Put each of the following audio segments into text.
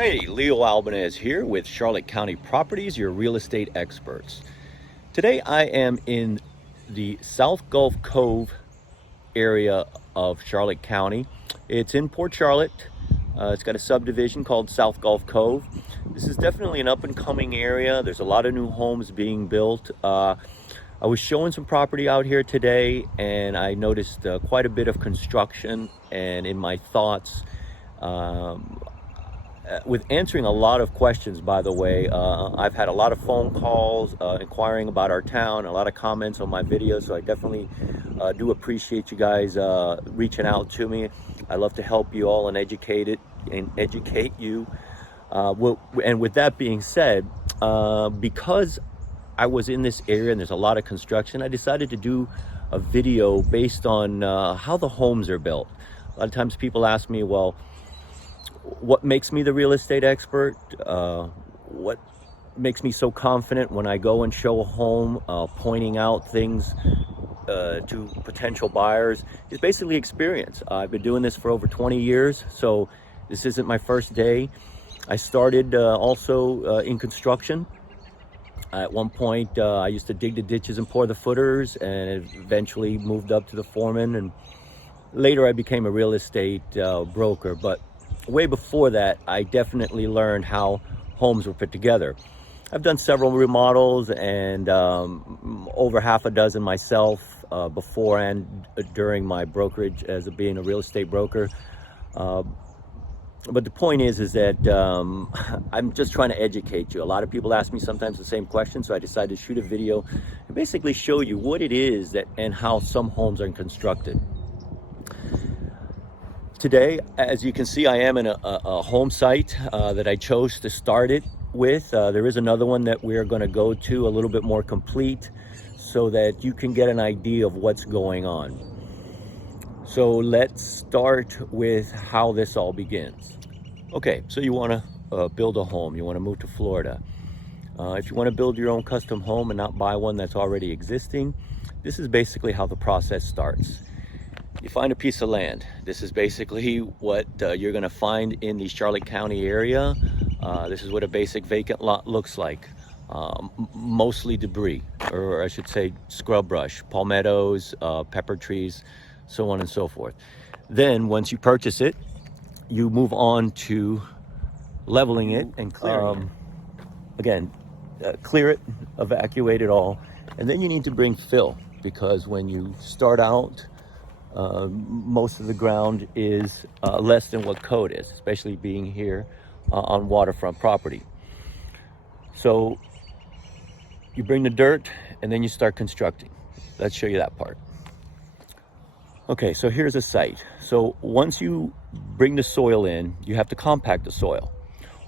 Hey, Leo Albanes here with Charlotte County Properties, your real estate experts. Today I am in the South Gulf Cove area of Charlotte County. It's in Port Charlotte. It's got a subdivision called South Gulf Cove. This is definitely an up-and-coming area. There's a lot of new homes being built. I was showing some property out here today and I noticed quite a bit of construction, and in my thoughts, with answering a lot of questions, by the way, I've had a lot of phone calls inquiring about our town, a lot of comments on my videos, so I definitely do appreciate you guys reaching out to me. I love to help you all and educate you. And with that being said, because I was in this area and there's a lot of construction, I decided to do a video based on how the homes are built. A lot of times people ask me, well, what makes me the real estate expert? What makes me so confident when I go and show a home, pointing out things to potential buyers? Is basically experience. I've been doing this for over 20 years, so this isn't my first day. I started also in construction. At one point, I used to dig the ditches and pour the footers, and eventually moved up to the foreman, and later I became a real estate broker. But way before that, I definitely learned how homes were put together. I've done several remodels and over half a dozen myself before and during my brokerage as being a real estate broker. But the point is that I'm just trying to educate you. A lot of people ask me sometimes the same question, so I decided to shoot a video and basically show you what it is that and how some homes are constructed. Today, as you can see, I am in a home site that I chose to start it with. There is another one that we're going to go to a little bit more complete so that you can get an idea of what's going on. So let's start with how this all begins. Okay, so you want to build a home. You want to move to Florida. If you want to build your own custom home and not buy one that's already existing, this is basically how the process starts. You find a piece of land. This is basically what you're going to find in the Charlotte County area. This is what a basic vacant lot looks like. Mostly debris, or I should say scrub brush, palmettos, pepper trees, so on and so forth. Then once you purchase it, you move on to leveling it and clearing it. Again, clear it, evacuate it all, and then you need to bring fill, because when you start out, most of the ground is less than what code is, especially being here on waterfront property. So you bring the dirt and then you start constructing. Let's show you that part. Okay, so here's a site. So once you bring the soil in, you have to compact the soil.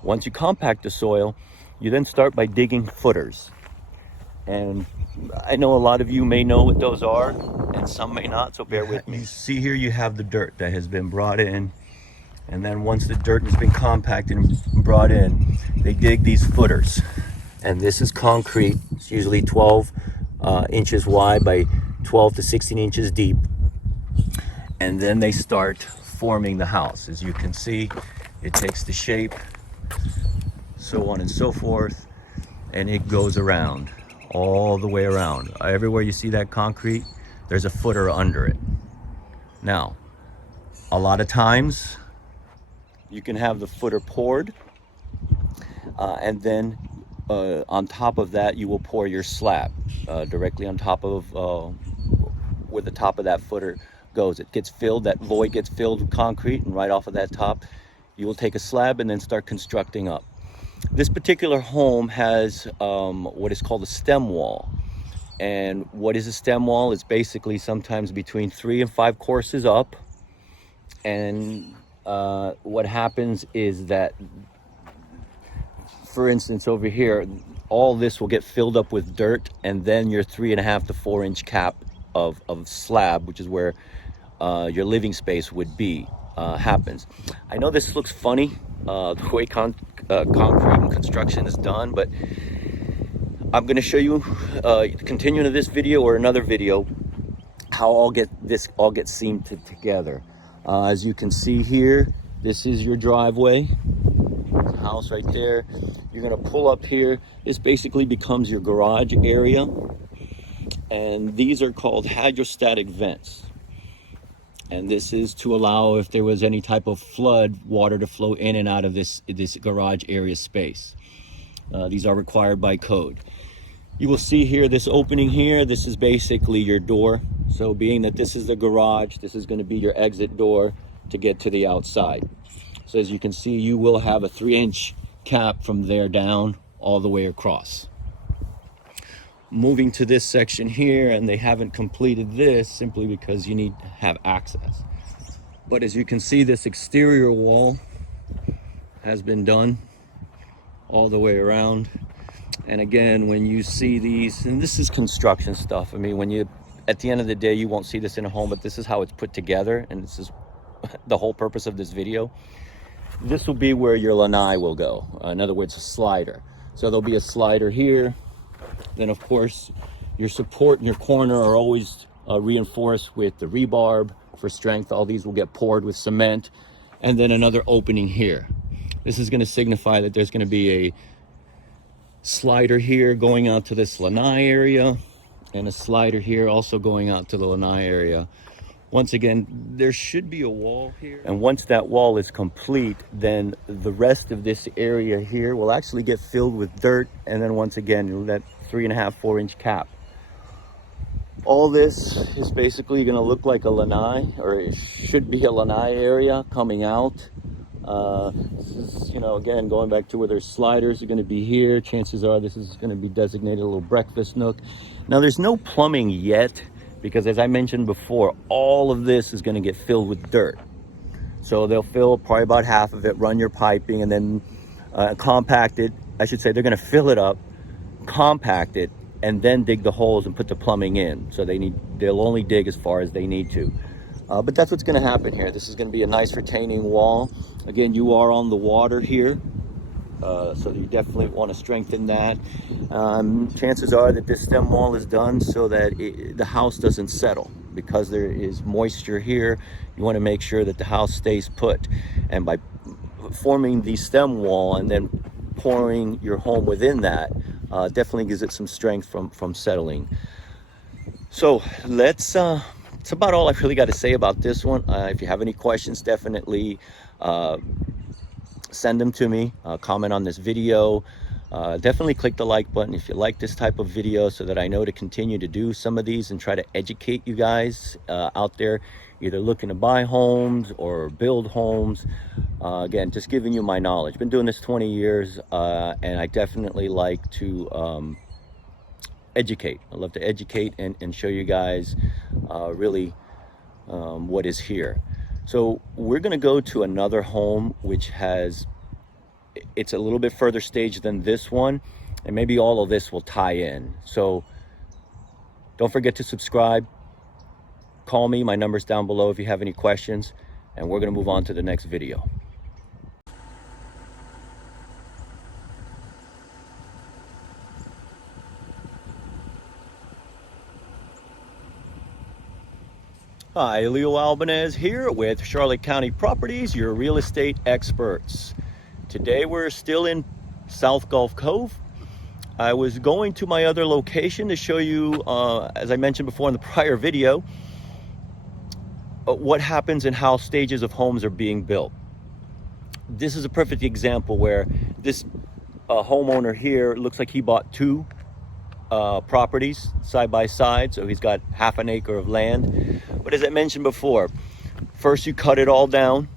Once you compact the soil, you then start by digging footers. And I know a lot of you may know what those are, and some may not, so bear with me. You see here you have the dirt that has been brought in, and then once the dirt has been compacted and brought in, they dig these footers. And this is concrete. It's usually 12 inches wide by 12 to 16 inches deep. And then they start forming the house. As you can see, it takes the shape, so on and so forth, and it goes around. All the way around. Everywhere you see that concrete, there's a footer under it. Now, a lot of times you can have the footer poured, and then on top of that you will pour your slab directly on top of where the top of that footer goes. It gets filled, that void gets filled with concrete, and right off of that top you will take a slab and then start constructing up. This particular home has what is called a stem wall. And what is a stem wall? It's basically sometimes between 3 and 5 courses up. And what happens is that, for instance, over here, all this will get filled up with dirt, and then your 3.5 to 4 inch cap of slab, which is where your living space would be, happens. I know this looks funny, the way concrete and construction is done, but I'm going to show you, continuing to this video or another video, how this all gets seamed together. As you can see here, this is your driveway. house right there. You're gonna pull up here. This basically becomes your garage area. And these are called hydrostatic vents. And this is to allow, if there was any type of flood, water to flow in and out of this garage area space. These are required by code. You will see here, this opening here, this is basically your door. So being that this is the garage, this is going to be your exit door to get to the outside. So as you can see, you will have a 3-inch cap from there down all the way across. Moving to this section here, and they haven't completed this simply because you need to have access. But as you can see, this exterior wall has been done all the way around. And again, when you see these, and this is construction stuff. I mean, when you, at the end of the day, you won't see this in a home, but this is how it's put together. And this is the whole purpose of this video. This will be where your lanai will go. In other words, a slider. So there'll be a slider here. Then of course, your support and your corner are always reinforced with the rebarb for strength. All these will get poured with cement. And then another opening here. This is going to signify that there's going to be a slider here going out to this lanai area, and a slider here also going out to the lanai area. Once again, there should be a wall here. And once that wall is complete, then the rest of this area here will actually get filled with dirt. And then once again, that 3.5, 4-inch cap. All this is basically going to look like a lanai, or it should be a lanai area coming out. This is, you know, again, going back to where there's sliders are going to be here. Chances are this is going to be designated a little breakfast nook. Now, there's no plumbing yet, because as I mentioned before, all of this is going to get filled with dirt. So they'll fill probably about half of it, run your piping, and then compact it. I should say they're going to fill it up, compact it, and then dig the holes and put the plumbing in. So they'll only dig as far as they need to. But that's what's going to happen here. This is going to be a nice retaining wall. Again, you are on the water here, so you definitely want to strengthen that. Chances are that this stem wall is done so that the house doesn't settle. Because there is moisture here, you want to make sure that the house stays put. And by forming the stem wall and then pouring your home within that, definitely gives it some strength from settling. So let's... It's about all I've really got to say about this one. If you have any questions, definitely send them to me. Comment on this video. Definitely click the like button if you like this type of video, so that I know to continue to do some of these and try to educate you guys out there, either looking to buy homes or build homes. Again, just giving you my knowledge. Been doing this 20 years, and I definitely like to educate. I love to educate and show you guys really what is here. So we're going to go to another home which it's a little bit further stage than this one, and maybe all of this will tie in. So don't forget to subscribe. Call me. My number's down below if you have any questions, and we're going to move on to the next video. Hi, Leo Albanes here with Charlotte County Properties, your real estate experts. Today we're still in South Gulf Cove. I was going to my other location to show you, as I mentioned before in the prior video, what happens and how stages of homes are being built. This is a perfect example where this homeowner here looks like he bought two properties side by side, so he's got half an acre of land. But as I mentioned before, first you cut it all down,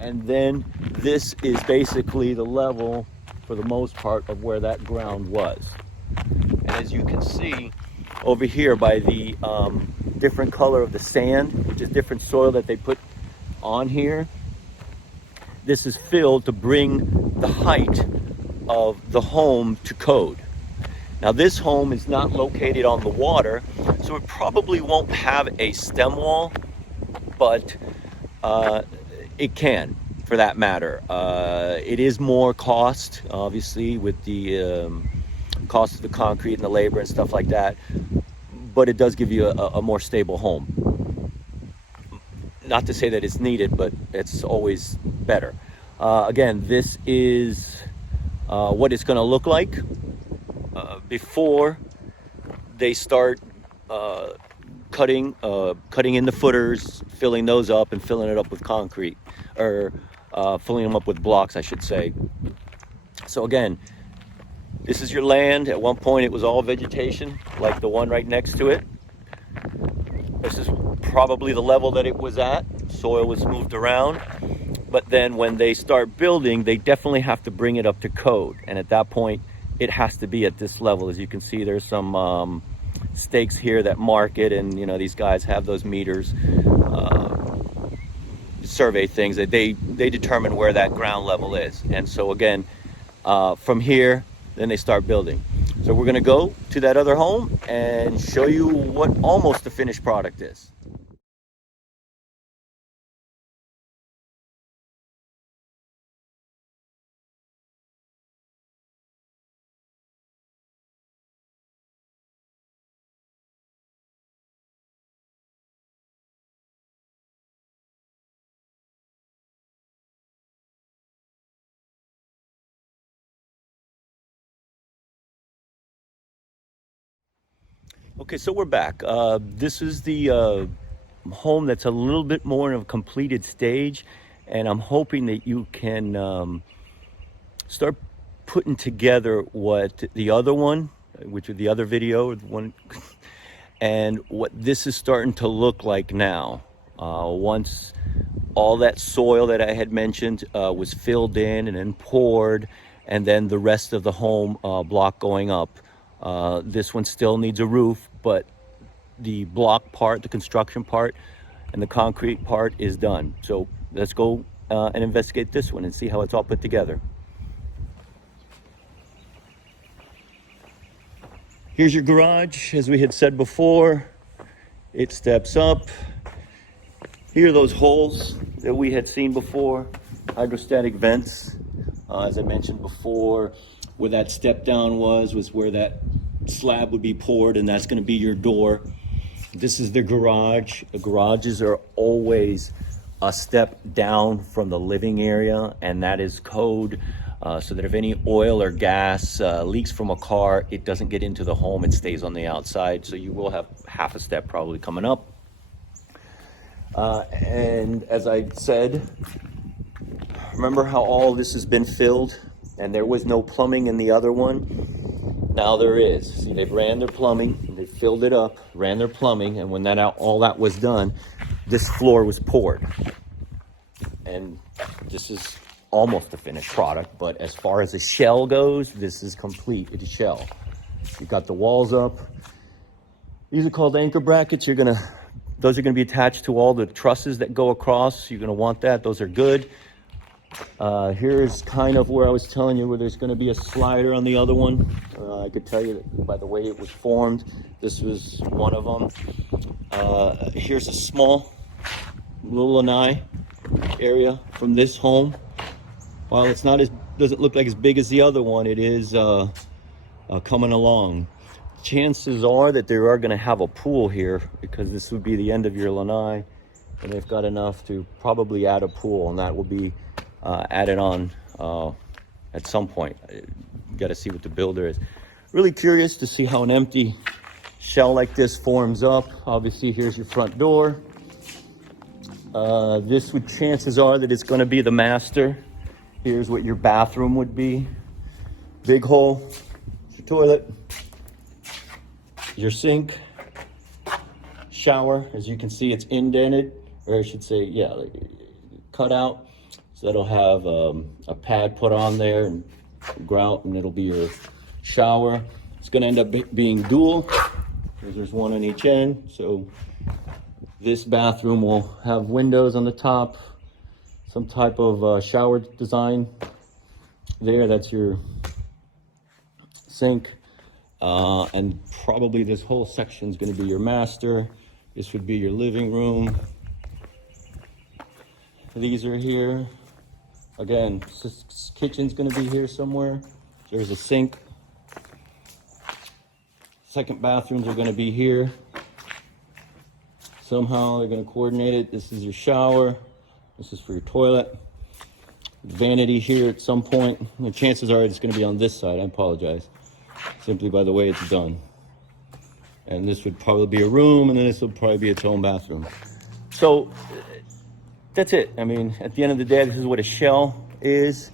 and then this is basically the level, for the most part, of where that ground was. And as you can see over here by the different color of the sand, which is different soil that they put on here, this is filled to bring the height of the home to code. Now this home is not located on the water, so it probably won't have a stem wall, but it can, for that matter. It is more cost, obviously, with the cost of the concrete and the labor and stuff like that, but it does give you a more stable home. Not to say that it's needed, but it's always better. Again, this is what it's going to look like before they start cutting in the footers, filling those up, and filling it up with concrete, or filling them up with blocks, I should say. So again, this is your land. At one point, it was all vegetation, like the one right next to it. This is probably the level that it was at. Soil was moved around. But then when they start building, they definitely have to bring it up to code. And at that point, it has to be at this level. As you can see, there's some stakes here that mark it. And, you know, these guys have those meters, survey things that they determine where that ground level is. And so again, from here, then they start building. So we're gonna go to that other home and show you what almost the finished product is. Okay, so we're back. This is the home that's a little bit more in a completed stage, and I'm hoping that you can start putting together what the other one, which is the other video, one, and what this is starting to look like now. Once all that soil that I had mentioned was filled in and then poured, and then the rest of the home block going up. This one still needs a roof, but the block part, the construction part, and the concrete part is done. So let's go and investigate this one and see how it's all put together. Here's your garage. As we had said before, it steps up. Here are those holes that we had seen before, hydrostatic vents. As I mentioned before, where that step down was where that slab would be poured, and that's going to be your door. This is the garage. The garages are always a step down from the living area, and that is code, so that if any oil or gas leaks from a car, it doesn't get into the home, it stays on the outside. So you will have half a step probably coming up. And as I said, remember how all this has been filled and there was no plumbing in the other one? Now there is. See, they've ran their plumbing, they filled it up, ran their plumbing, and when all that was done, this floor was poured. And this is almost a finished product, but as far as the shell goes, this is complete. It's a shell. You've got the walls up. These are called anchor brackets. Those are gonna be attached to all the trusses that go across. You're gonna want that. Those are good. Here's kind of where I was telling you where there's going to be a slider on the other one. I could tell you that by the way it was formed, this was one of them. Here's a small little lanai area from this home. While it's not doesn't look like as big as the other one, it is coming along. Chances are that they are going to have a pool here, because this would be the end of your lanai, and they've got enough to probably add a pool, and that will be added on at some point. You got to see what the builder is. Really curious to see how an empty shell like this forms up. Obviously, here's your front door. Chances are that it's going to be the master. Here's what your bathroom would be. Big hole, your toilet, your sink, shower. As you can see, it's indented, or I should say, yeah, like cut out. So that'll have a pad put on there and grout, and it'll be your shower. It's going to end up being dual, because there's one on each end. So this bathroom will have windows on the top, some type of shower design there. That's your sink, and probably this whole section is going to be your master. This would be your living room. These are here. Again, kitchen's going to be here somewhere. There's a sink. Second bathrooms are going to be here. Somehow they're going to coordinate it. This is your shower. This is for your toilet. vanity here at some point. The chances are it's going to be on this side. I apologize, simply by the way it's done. And this would probably be a room, and then this would probably be its own bathroom. So that's it. I mean, at the end of the day, this is what a shell is.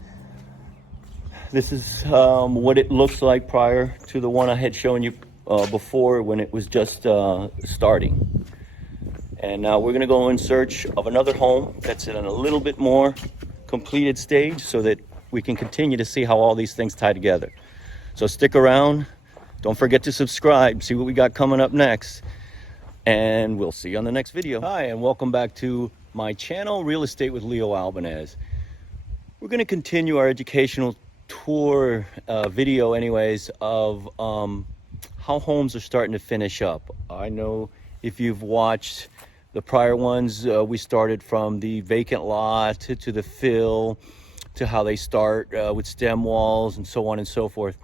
This is what it looks like prior to the one I had shown you before, when it was just starting. And now we're going to go in search of another home that's in a little bit more completed stage, so that we can continue to see how all these things tie together. So stick around. Don't forget to subscribe, see what we got coming up next, and we'll see you on the next video. Hi, and welcome back to my channel, Real Estate with Leo Albanes. We're going to continue our educational tour video anyways of how homes are starting to finish up. I know if you've watched the prior ones, we started from the vacant lot to the fill, to how they start with stem walls and so on and so forth.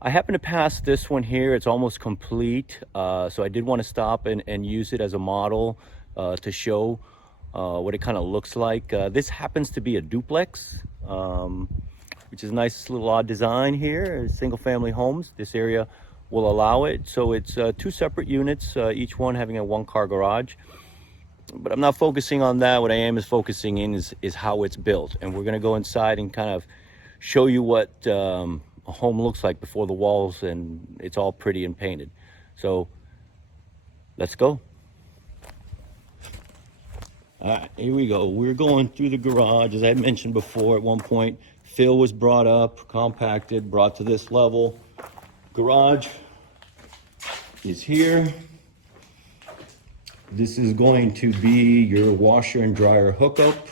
I happen to pass this one here. It's almost complete, so I did want to stop and use it as a model to show what it kind of looks like. This happens to be a duplex, which is a nice little odd design here. Single family homes, this area will allow it. So it's two separate units, each one having a one-car garage. But I'm not focusing on that. What I am is focusing in is how it's built. And we're gonna go inside and kind of show you what a home looks like before the walls and it's all pretty and painted. So let's go. All right, here we go. We're going through the garage. As I mentioned before, at one point fill was brought up, compacted, brought to this level. Garage is here. This is going to be your washer and dryer hookup.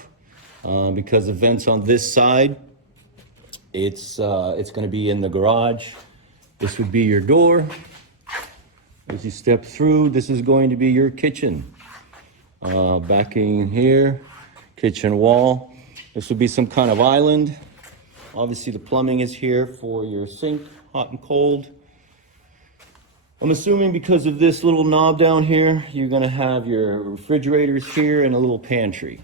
Because the vents on this side, it's going to be in the garage. This would be your door. As you step through, this is going to be your kitchen. Backing here, kitchen wall. This would be some kind of island. Obviously the plumbing is here for your sink, hot and cold. I'm assuming because of this little knob down here, you're gonna have your refrigerators here and a little pantry.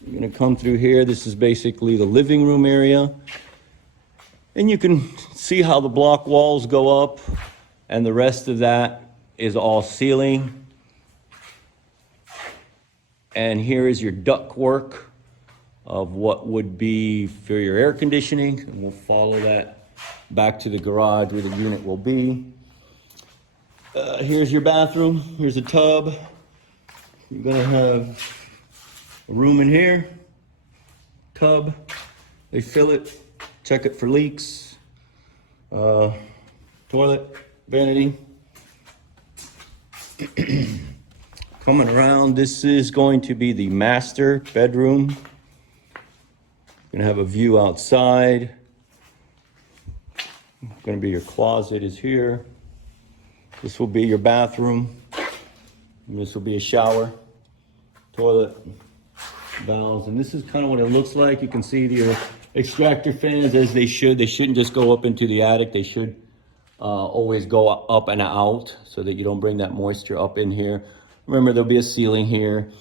You're gonna come through here. This is basically the living room area. And you can see how the block walls go up, and the rest of that is all ceiling. And here is your duct work of what would be for your air conditioning. And we'll follow that back to the garage where the unit will be. Here's your bathroom. Here's a tub. You're gonna have a room in here, tub. They fill it, check it for leaks. Toilet, vanity. Coming around, this is going to be the master bedroom. Gonna have a view outside. Gonna be your closet is here. This will be your bathroom. And this will be a shower, toilet, valves, and this is kind of what it looks like. You can see the extractor fans as they should. They shouldn't just go up into the attic. They should always go up and out so that you don't bring that moisture up in here. Remember, there'll be a ceiling here.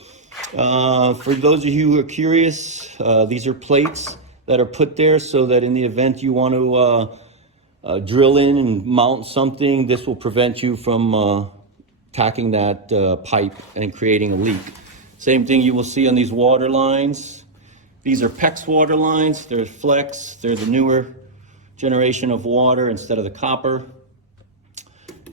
For those of you who are curious, these are plates that are put there so that in the event you want to drill in and mount something, this will prevent you from tacking that pipe and creating a leak. Same thing you will see on these water lines. These are PEX water lines. They're flex. They're the newer generation of water instead of the copper.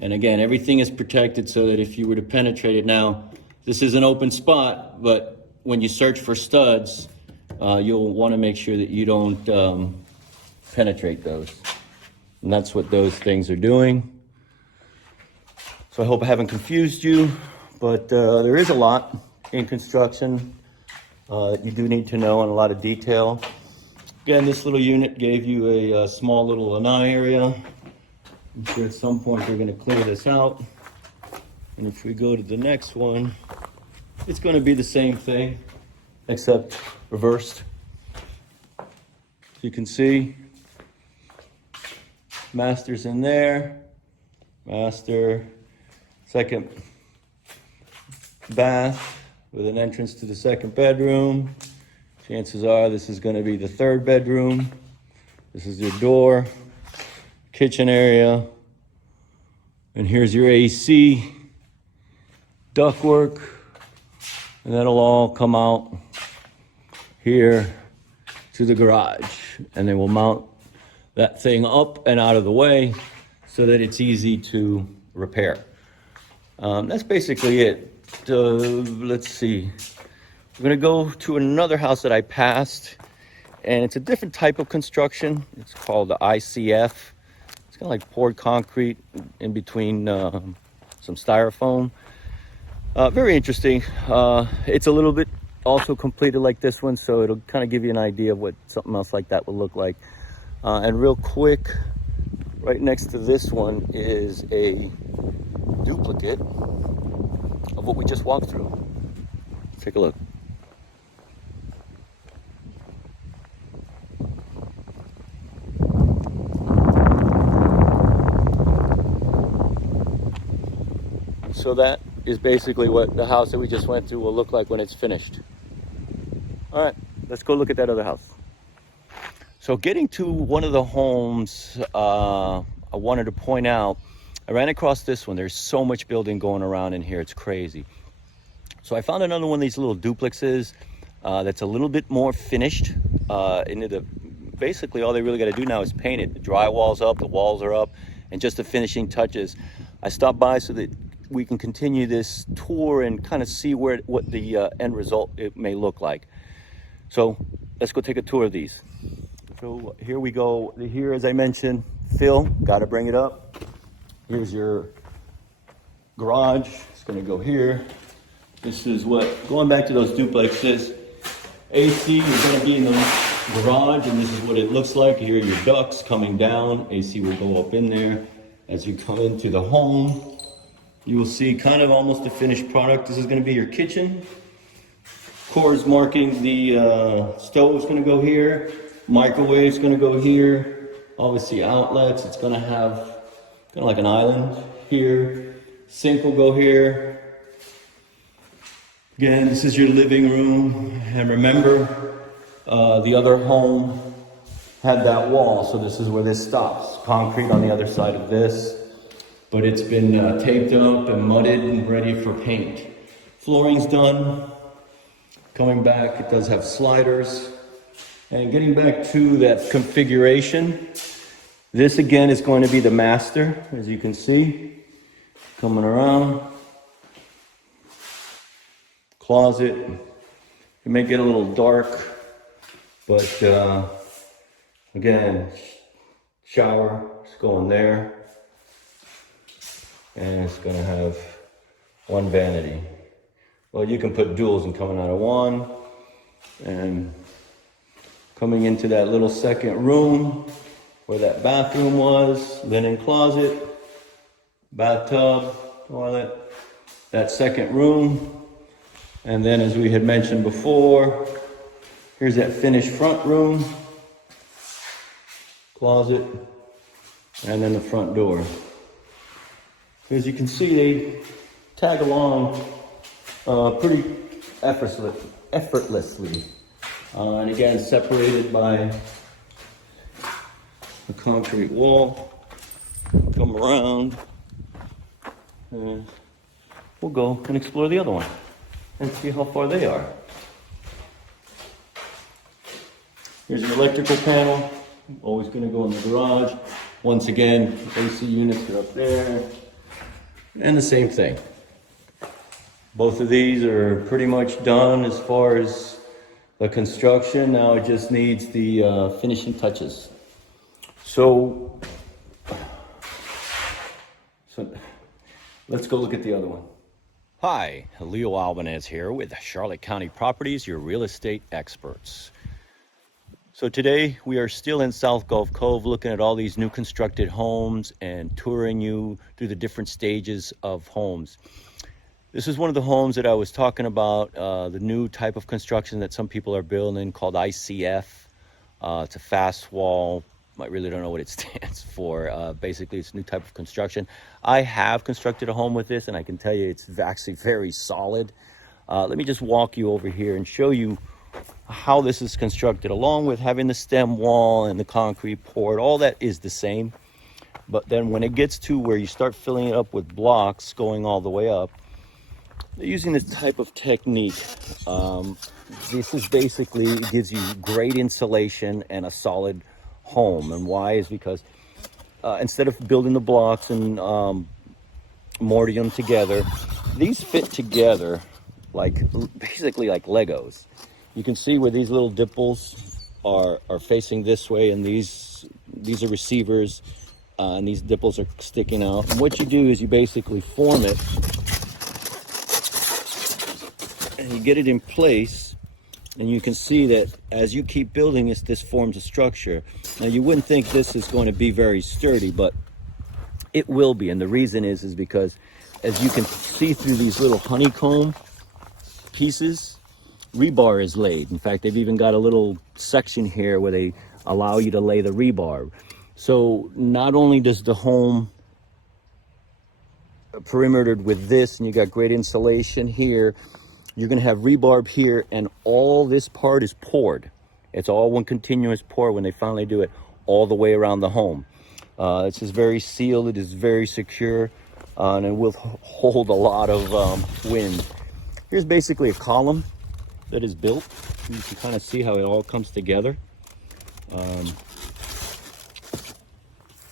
And again, everything is protected so that if you were to penetrate it now, this is an open spot, but when you search for studs, you'll want to make sure that you don't penetrate those. And that's what those things are doing. So I hope I haven't confused you, but there is a lot in construction that you do need to know in a lot of detail. Again, this little unit gave you a small little lanai area. I'm sure at some point they're going to clear this out. And if we go to the next one, it's going to be the same thing, except reversed. So you can see, master's in there, master, second bath with an entrance to the second bedroom, Chances are this is going to be the third bedroom. This is your door, kitchen area, and here's your AC, ductwork, and that'll all come out here to the garage. And then we'll mount that thing up and out of the way so that it's easy to repair. That's basically it. Let's see. We're gonna go to another house that I passed, and it's a different type of construction. It's called the ICF. It's kind of like poured concrete in between some styrofoam. Very interesting. It's a little bit also completed like this one, so it'll kind of give you an idea of what something else like that would look like. And real quick, right next to this one is a duplicate of what we just walked through. Take a look. So that is basically what the house that we just went through will look like when it's finished. All right, let's go look at that other house. So getting to one of the homes, I wanted to point out, I ran across this one. There's so much building going around in here, it's crazy. So I found another one of these little duplexes that's a little bit more finished. Basically all they really got to do now is paint it. The drywall's up, the walls are up, and just the finishing touches. I stopped by so that we can continue this tour and kind of see what the end result it may look like. So let's go take a tour of these. So here we go. Here, as I mentioned, Phil, got to bring it up. Here's your garage. It's going to go here. This is going back to those duplexes. AC is going to be in the garage, and this is what it looks like. Here are your ducts coming down. AC will go up in there. As you come into the home, you will see kind of almost a finished product. This is going to be your kitchen. Cords marking the stove is going to go here. Microwave is going to go here. Obviously outlets. It's going to have kind of like an island here. Sink will go here. Again, this is your living room. And remember, the other home had that wall, so this is where this stops. Concrete on the other side of this. But it's been taped up and mudded and ready for paint. Flooring's done. Coming back, it does have sliders. And getting back to that configuration, this again is going to be the master, as you can see. Coming around. Closet. It may get a little dark, but again, shower is going there. And it's going to have one vanity. Well, you can put duals and coming out of one. And coming into that little second room where that bathroom was, linen closet, bathtub, toilet, that second room. And then, as we had mentioned before, here's that finished front room, closet, and then the front door. As you can see, they tag along pretty effortlessly. And again, separated by a concrete wall. Come around, and we'll go and explore the other one and see how far they are. Here's your electrical panel. Always going to go in the garage. Once again, AC units are up there. And the same thing. Both of these are pretty much done as far as the construction. Now it just needs the finishing touches. So let's go look at the other one. Hi, Leo Albanes here with Charlotte County Properties, your real estate experts. So today we are still in South Gulf Cove looking at all these new constructed homes and touring you through the different stages of homes. This is one of the homes that I was talking about, the new type of construction that some people are building called ICF. It's a fast wall. I really don't know what it stands for. Basically, it's a new type of construction. I have constructed a home with this, and I can tell you it's actually very solid. Let me just walk you over here and show you how this is constructed, along with having the stem wall and the concrete poured, all that is the same. But then when it gets to where you start filling it up with blocks going all the way up, they're using this type of technique. This is basically, it gives you great insulation and a solid home. And why is because instead of building the blocks and mortaring them together, these fit together like basically like Legos. You can see where these little dimples are facing this way, and these are receivers, and these dimples are sticking out. And what you do is you basically form it and you get it in place, and you can see that as you keep building this forms a structure. Now you wouldn't think this is going to be very sturdy, but it will be. And the reason is because as you can see through these little honeycomb pieces, rebar is laid. In fact, they've even got a little section here where they allow you to lay the rebar. So not only does the home perimetered with this, and you got great insulation here, you're going to have rebarb here, and all this part is poured. It's all one continuous pour when they finally do it all the way around the home. This is very sealed, it is very secure, and it will hold a lot of wind. Here's basically a column that is built. You can kind of see how it all comes together.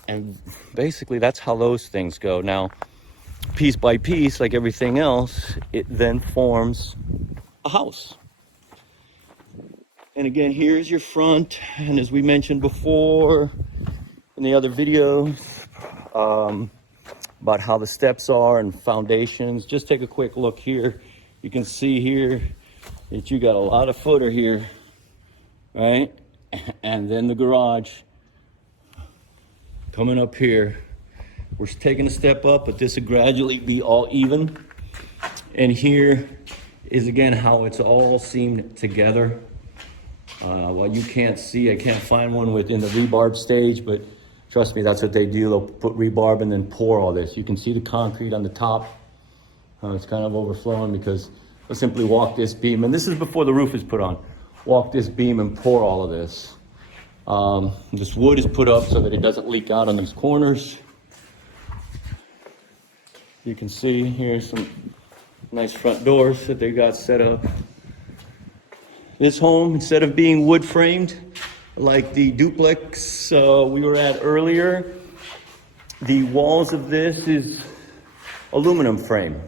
And basically that's how those things go. Now, piece by piece, like everything else, it then forms a house. And again, here's your front. And as we mentioned before in the other videos, about how the steps are and foundations, just take a quick look here. You can see here that you got a lot of footer here, right? And then the garage coming up here. We're taking a step up, but this will gradually be all even. And here is again how it's all seamed together. While you can't see, I can't find one within the rebarb stage, but trust me, that's what they do. They'll put rebarb and then pour all this. You can see the concrete on the top. It's kind of overflowing because they'll simply walk this beam, and this is before the roof is put on. Walk this beam and pour all of this. This wood is put up so that it doesn't leak out on these corners. You can see here some nice front doors that they got set up. This home, instead of being wood framed like the duplex we were at earlier, the walls of this is aluminum frame.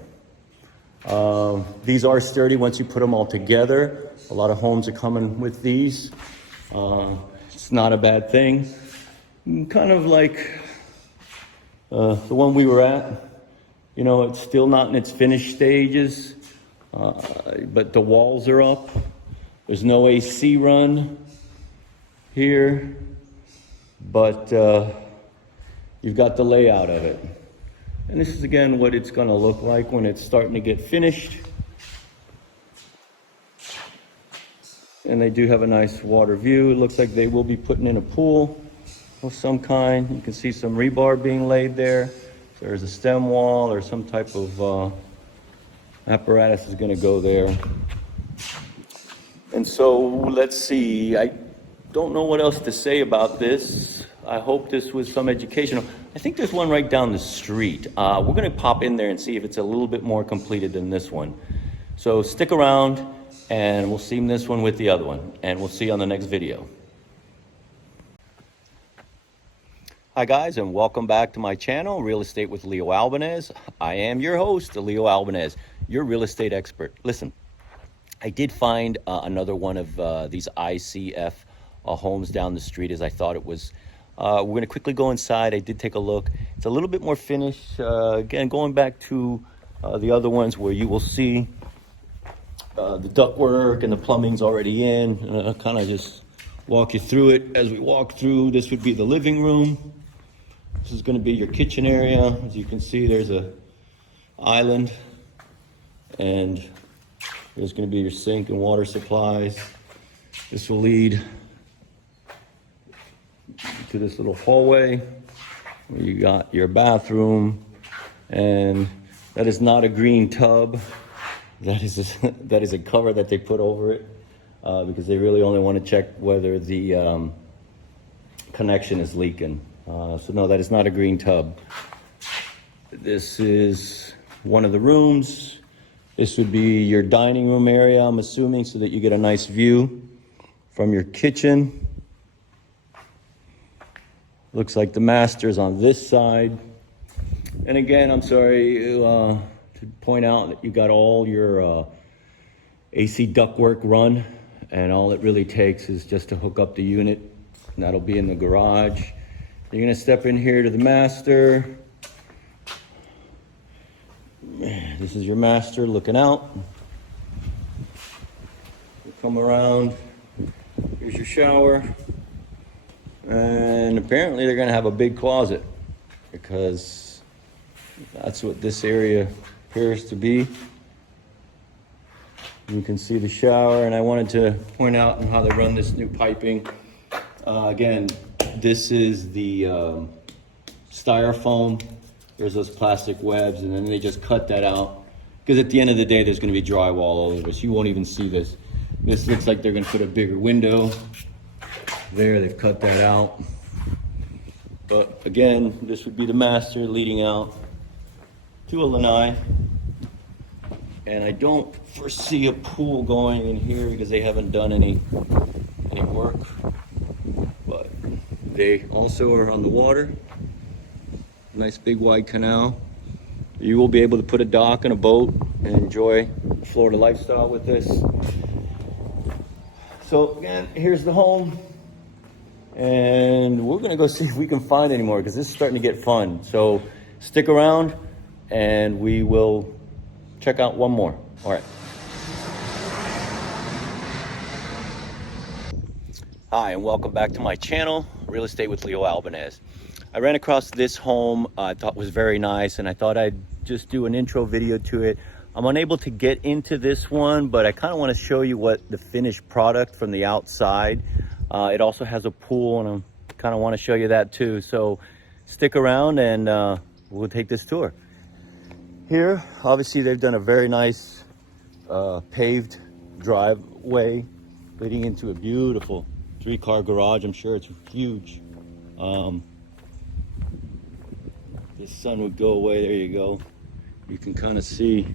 These are sturdy once you put them all together. A lot of homes are coming with these. It's not a bad thing. Kind of like the one we were at. You know, it's still not in its finished stages, but the walls are up. There's no AC run here, but you've got the layout of it. And this is again what it's gonna look like when it's starting to get finished. And they do have a nice water view. It looks like they will be putting in a pool of some kind. You can see some rebar being laid there. There's a stem wall or some type of apparatus is going to go there. And so let's see. I don't know what else to say about this. I hope this was some educational. I think there's one right down the street. We're going to pop in there and see if it's a little bit more completed than this one. So stick around and we'll seam this one with the other one. And we'll see you on the next video. Hi guys, and welcome back to my channel, Real Estate with Leo Albanes. I am your host, Leo Albanes, your real estate expert. Listen, I did find another one of these ICF homes down the street as I thought it was. We're going to quickly go inside. I did take a look. It's a little bit more finished. Again, going back to the other ones where you will see the ductwork and the plumbing's already in. I'll kind of just walk you through it. As we walk through, this would be the living room. This is going to be your kitchen area. As you can see, there's a island, and there's going to be your sink and water supplies. This will lead to this little hallway where you got your bathroom, and that is not a green tub. That is a cover that they put over it. because they really only want to check whether the connection is leaking. So no, that is not a green tub. This is one of the rooms. This would be your dining room area, I'm assuming, so that you get a nice view from your kitchen. Looks like the master's on this side. And again, I'm sorry to point out that you got all your AC ductwork run, and all it really takes is just to hook up the unit, and that'll be in the garage. You're gonna step in here to the master. This is your master looking out. You come around, here's your shower. And apparently they're gonna have a big closet, because that's what this area appears to be. You can see the shower, and I wanted to point out how they run this new piping. Again, this is the styrofoam. There's those plastic webs, and then they just cut that out. Because at the end of the day, there's gonna be drywall all over this. You won't even see this. This looks like they're gonna put a bigger window. There, they've cut that out. But again, this would be the master leading out to a lanai. And I don't foresee a pool going in here because they haven't done any work. But they also are on the water. Nice big wide canal. You will be able to put a dock and a boat and enjoy the Florida lifestyle with this. So again, here's the home. And we're gonna go see if we can find any more, because this is starting to get fun. So stick around and we will check out one more. All right. Hi, and welcome back to my channel, Real Estate with Leo Albanes. I ran across this home I thought was very nice, and I thought I'd just do an intro video to it. I'm unable to get into this one, but I kind of want to show you what the finished product from the outside. It also has a pool, and I kind of want to show you that too. So stick around and we'll take this tour. Here, obviously they've done a very nice paved driveway leading into a beautiful 3-car garage. I'm sure it's huge. The sun would go away. There you go. You can kind of see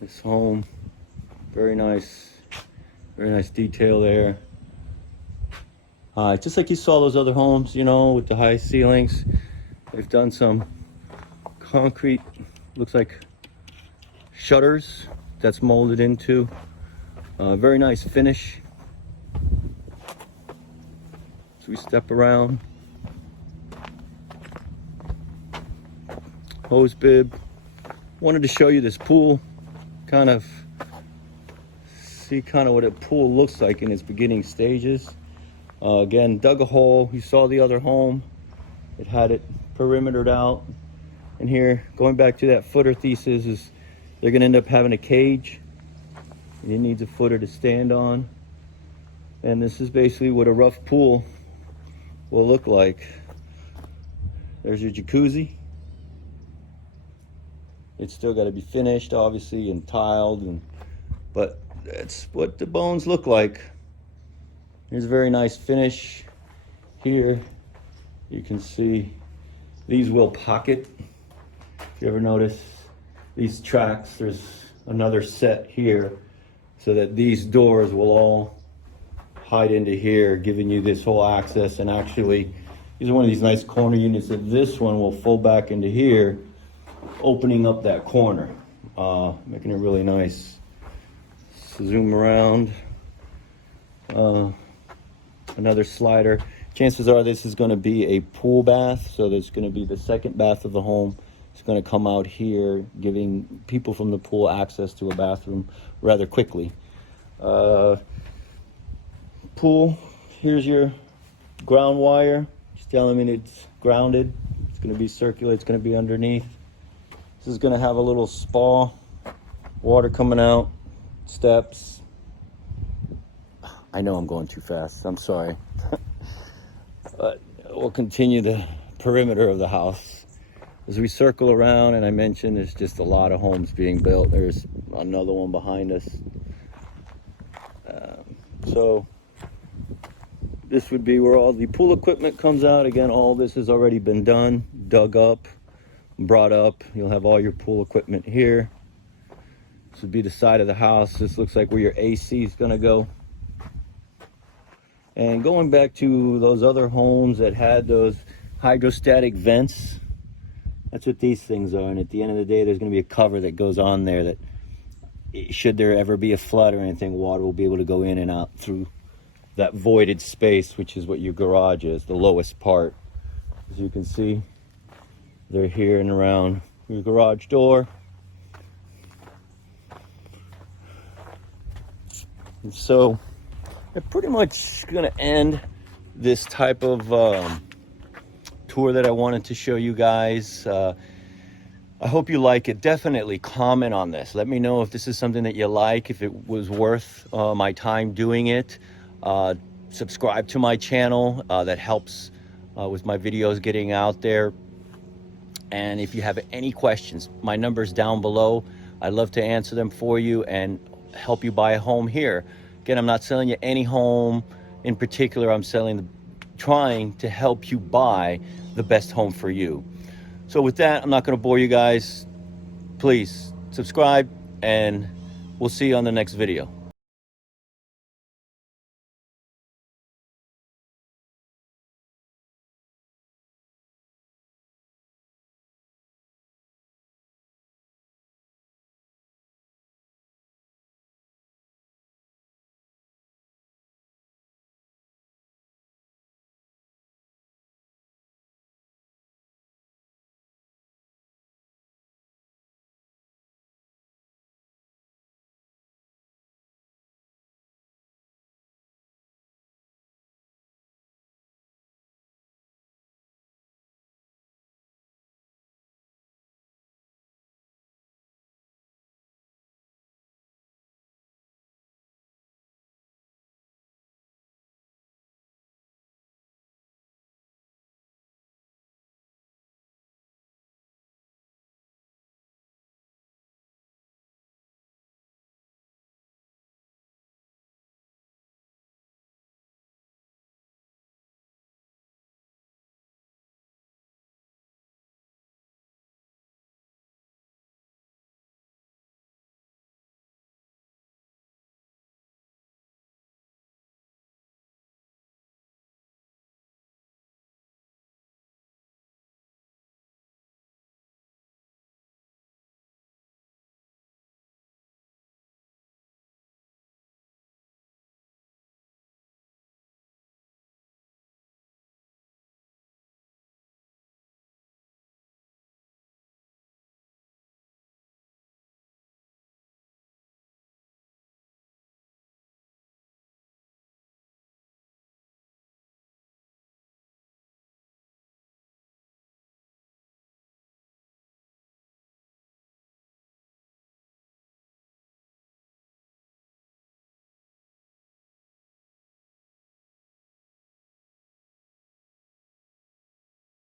this home. Very nice detail there. Just like you saw those other homes, you know, with the high ceilings. They've done some concrete, looks like shutters that's molded into. Very nice finish. So we step around. Hose bib. Wanted to show you this pool. Kind of see what a pool looks like in its beginning stages. Again, dug a hole. You saw the other home. It had it perimetered out. And here, going back to that footer thesis, is they're gonna end up having a cage. It needs a footer to stand on. And this is basically what a rough pool will look like. There's your jacuzzi. It's still got to be finished, obviously, and tiled, but that's what the bones look like. Here's a very nice finish. Here, you can see these will pocket. If you ever notice these tracks, there's another set here, so that these doors will all hide into here, giving you this whole access. And actually, these are one of these nice corner units, that this one will fold back into here, opening up that corner, making it really nice. So zoom around. Another slider. Chances are this is going to be a pool bath, so there's going to be the second bath of the home. It's going to come out here, giving people from the pool access to a bathroom rather quickly. Pool, here's your ground wire. Just telling me it's grounded. It's going to be circular. It's going to be underneath. This is going to have a little spa, water coming out, steps. I know I'm going too fast. I'm sorry. But we'll continue the perimeter of the house. as we circle around, and I mentioned there's just a lot of homes being built. There's another one behind us. So this would be where all the pool equipment comes out. Again, all this has already been done, dug up, brought up. You'll have all your pool equipment here. This would be the side of the house. This looks like where your AC is gonna go. And going back to those other homes that had those hydrostatic vents, that's what these things are. And at the end of the day, there's gonna be a cover that goes on there that, should there ever be a flood or anything, water will be able to go in and out through that voided space, which is what your garage is, the lowest part. As you can see, they're here and around your garage door. And so they're pretty much gonna end this type of tour that I wanted to show you guys. I hope you like it. Definitely comment on this. Let me know if this is something that you like, if it was worth my time doing it. Subscribe to my channel. That helps with my videos getting out there. And if you have any questions, my number's down below. I'd love to answer them for you and help you buy a home here. Again, I'm not selling you any home in particular. I'm trying to help you buy the best home for you. So with that, I'm not going to bore you guys. Please subscribe, and we'll see you on the next video.